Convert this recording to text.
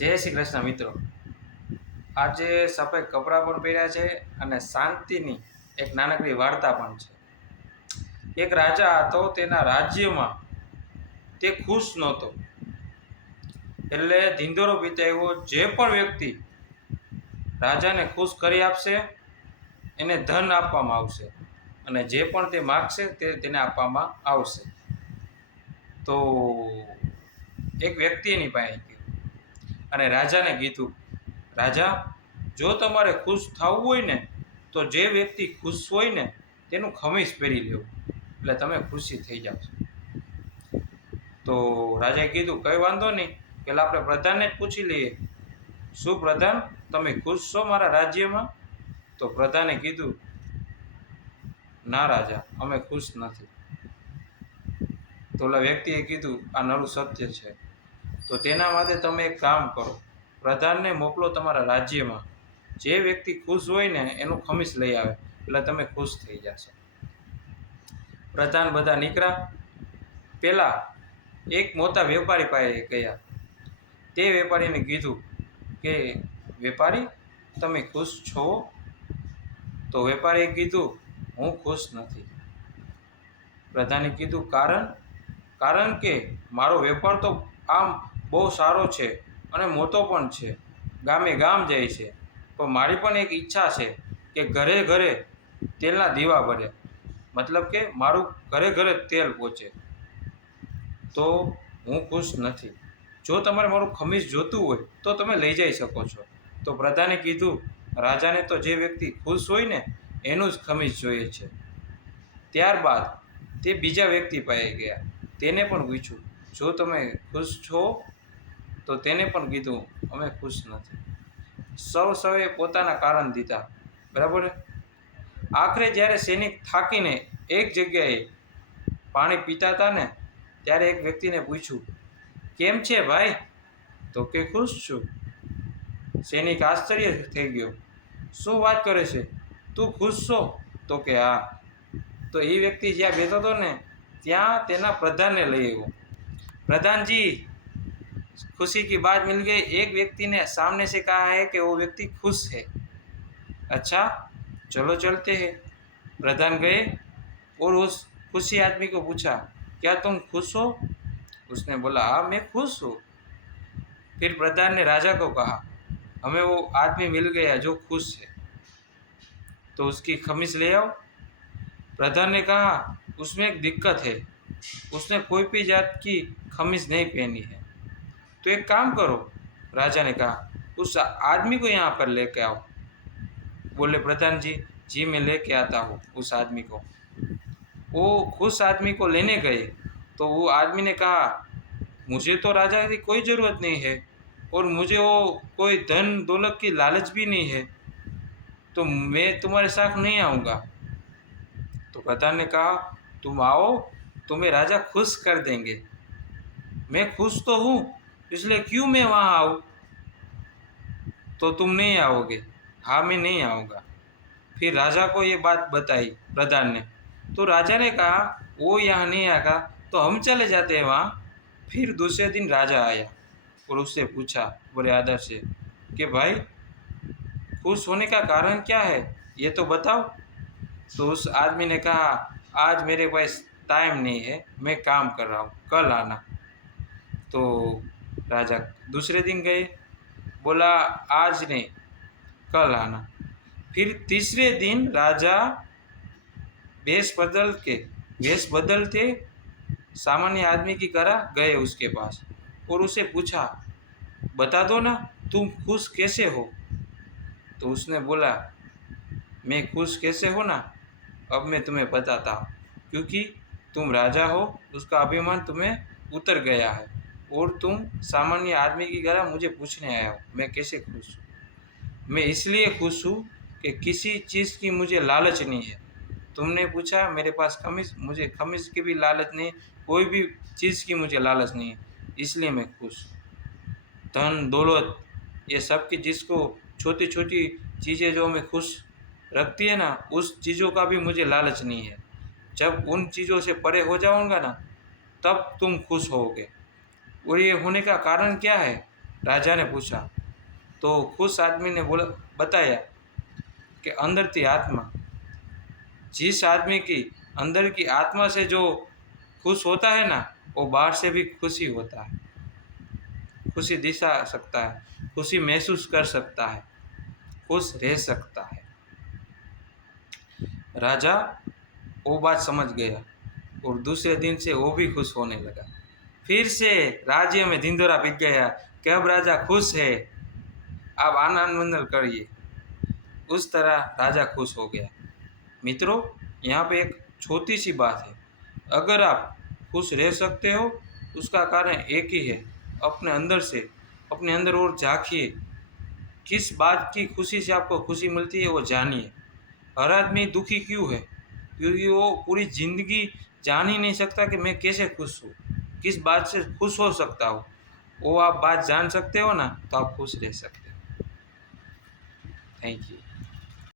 જય શ્રી કૃષ્ણ મિત્રો। આજે સફેદ કપડાં પણ પહેર્યા છે અને શાંતિની એક નાનકડી વાર્તા પણ છે। એક રાજા હતો, તેના રાજ્યમાં તે ખુશ નહોતો, એટલે ઢીંઢોરો પીટાવ્યો। જે પણ વ્યક્તિ રાજાને ખુશ કરી આપશે એને ધન આપવામાં આવશે અને જે પણ તે માગશે તેને આપવામાં આવશે। તો એક વ્યક્તિ એની પાસે ગયો અને રાજાને કીધું, રાજા, જો તમારે ખુશ થવું હોય ને તો જે વ્યક્તિ ખુશ હોય ને તેનું ખમીસ પહેરી લેવું, એટલે તમે ખુશી થઈ જાઓ। તો રાજાએ કીધું, કંઈ વાંધો નહીં, પહેલાં આપણે પ્રધાનને જ પૂછી લઈએ। શું પ્રધાન, તમે ખુશ છો મારા રાજ્યમાં? તો પ્રધાને કીધું, ના રાજા, અમે ખુશ નથી। તો ઓલા વ્યક્તિએ કીધું, આ નરું સત્ય છે। તો તેના માટે તમે એક કામ કરો, પ્રધાનને મોકલો તમારા રાજ્યમાં, જે વ્યક્તિ ખુશ હોય ને એનું ખમીસ લઈ આવે, એટલે તમે ખુશ થઈ જશો। પ્રધાન બધા નીકળ્યા। પહેલાં એક મોટા વેપારી પાસે ગયા। તે વેપારીને કીધું કે વેપારી, તમે ખુશ છો? તો વેપારીએ કીધું, હું ખુશ નથી। પ્રધાને કીધું, કારણ કે મારો વેપાર તો આમ બહુ સારો છે અને મોટો પણ છે, ગામે ગામ જાય છે, પણ મારી પણ એક ઈચ્છા છે કે ઘરે ઘરે તેલના દીવા બળે, મતલબ કે મારું ઘરે ઘરે તેલ પહોંચે, તો હું ખુશ નથી। જો તમારે મારું ખમીસ જોતું હોય તો તમે લઈ જઈ શકો છો। તો પ્રધાને કીધું, રાજાને તો જે વ્યક્તિ ખુશ હોય ને એનું જ ખમીસ જોઈએ છે। ત્યારબાદ તે બીજા વ્યક્તિ પાસે ગયા, તેને પણ પૂછ્યું, જો તમે ખુશ છો? તો તેને પણ કીધું, અમે ખુશ નથી। સૌએ પોતાના કારણ દીધા, બરાબર। આખરે જ્યારે સૈનિક થાકીને એક જગ્યાએ પાણી પીતા હતા ને ત્યારે એક વ્યક્તિને પૂછ્યું, કેમ છે ભાઈ? તો કે ખુશ છું। સૈનિક આશ્ચર્ય થઈ ગયો, શું વાત કરે છે, તું ખુશ છો? તો કે હા। તો એ વ્યક્તિ જ્યાં બેઠો હતો ને ત્યાં તેના પ્રધાનને લઈ આવ્યો। प्रधान जी, खुशी की बात मिल गई। एक व्यक्ति ने सामने से कहा है कि वो व्यक्ति खुश है। अच्छा, चलो चलते हैं। प्रधान गए और उस खुशी आदमी को पूछा, क्या तुम खुश हो? उसने बोला, हाँ मैं खुश हूँ। फिर प्रधान ने राजा को कहा, हमें वो आदमी मिल गया जो खुश है, तो उसकी खमीस ले आओ। प्रधान ने कहा, उसमें एक दिक्कत है, उसने कोई भी जात की खमीस नहीं पहनी है। तो एक काम करो, राजा ने कहा, उस आदमी को यहाँ पर लेके आओ। बोले प्रधान जी, जी मैं लेके आता हूँ उस आदमी को। वो खुश आदमी को लेने गए तो वो आदमी ने कहा, मुझे तो राजा की कोई ज़रूरत नहीं है और मुझे वो कोई धन दौलत की लालच भी नहीं है, तो मैं तुम्हारे साथ नहीं आऊँगा। तो प्रधान ने कहा, तुम आओ, तुम्हें राजा खुश कर देंगे। मैं खुश तो हूँ, इसलिए क्यों मैं वहाँ आऊँ? तो तुम नहीं आओगे? हाँ मैं नहीं आऊँगा। फिर राजा को ये बात बताई प्रधान ने। तो राजा ने कहा, वो यहाँ नहीं आएगा तो हम चले जाते हैं वहाँ। फिर दूसरे दिन राजा आया और उससे पूछा बड़े आदर से कि भाई, खुश होने का कारण क्या है, ये तो बताओ। तो उस आदमी ने कहा, आज मेरे पास टाइम नहीं है, मैं काम कर रहा हूँ, कल आना। तो राजा दूसरे दिन गए, बोला आज नहीं कल आना। फिर तीसरे दिन राजा वेश बदलते सामान्य आदमी की तरह गए उसके पास और उसे पूछा, बता दो ना तुम खुश कैसे हो? तो उसने बोला, मैं खुश कैसे हो ना, अब मैं तुम्हें बताता हूँ, क्योंकि तुम राजा हो, उसका अभिमान तुम्हें उतर गया है और तुम सामान्य आदमी की तरह मुझे पूछने आया हो मैं कैसे खुश हूँ। मैं इसलिए खुश हूँ कि किसी चीज़ की मुझे लालच नहीं है। तुमने पूछा मेरे पास खमीस, मुझे खमीस की भी लालच नहीं, कोई भी चीज़ की मुझे लालच नहीं है, इसलिए मैं खुश हूँ। धन दौलत ये सब की जिसको छोटी छोटी चीज़ें जो हमें खुश रखती है ना, उस चीज़ों का भी मुझे लालच नहीं है। जब उन चीज़ों से परे हो जाऊँगा ना तब तुम खुश होगे। और ये होने का कारण क्या है? राजा ने पूछा तो खुश आदमी ने बोला बताया कि अंदर की आत्मा, जिस आदमी की अंदर की आत्मा से जो खुश होता है ना, वो बाहर से भी खुशी होता है, खुशी दिखा सकता है, खुशी महसूस कर सकता है, खुश रह सकता है। राजा वो बात समझ गया और दूसरे दिन से वो भी खुश होने लगा। फिर से राज्य में धिंडोरा पिट गया कि अब राजा खुश है, आप आनंद मंगल करिए। उस तरह राजा खुश हो गया। मित्रों, यहाँ पे एक छोटी सी बात है, अगर आप खुश रह सकते हो उसका कारण एक ही है, अपने अंदर से, अपने अंदर और झांकिए, किस बात की खुशी से आपको खुशी मिलती है वो जानिए। हर आदमी दुखी क्यों है? क्योंकि वो पूरी ज़िंदगी जान ही नहीं सकता कि मैं कैसे खुश हूँ, किस बात से खुश हो सकता हूँ। वो आप बात जान सकते हो ना, तो आप खुश रह सकते हो। Thank you.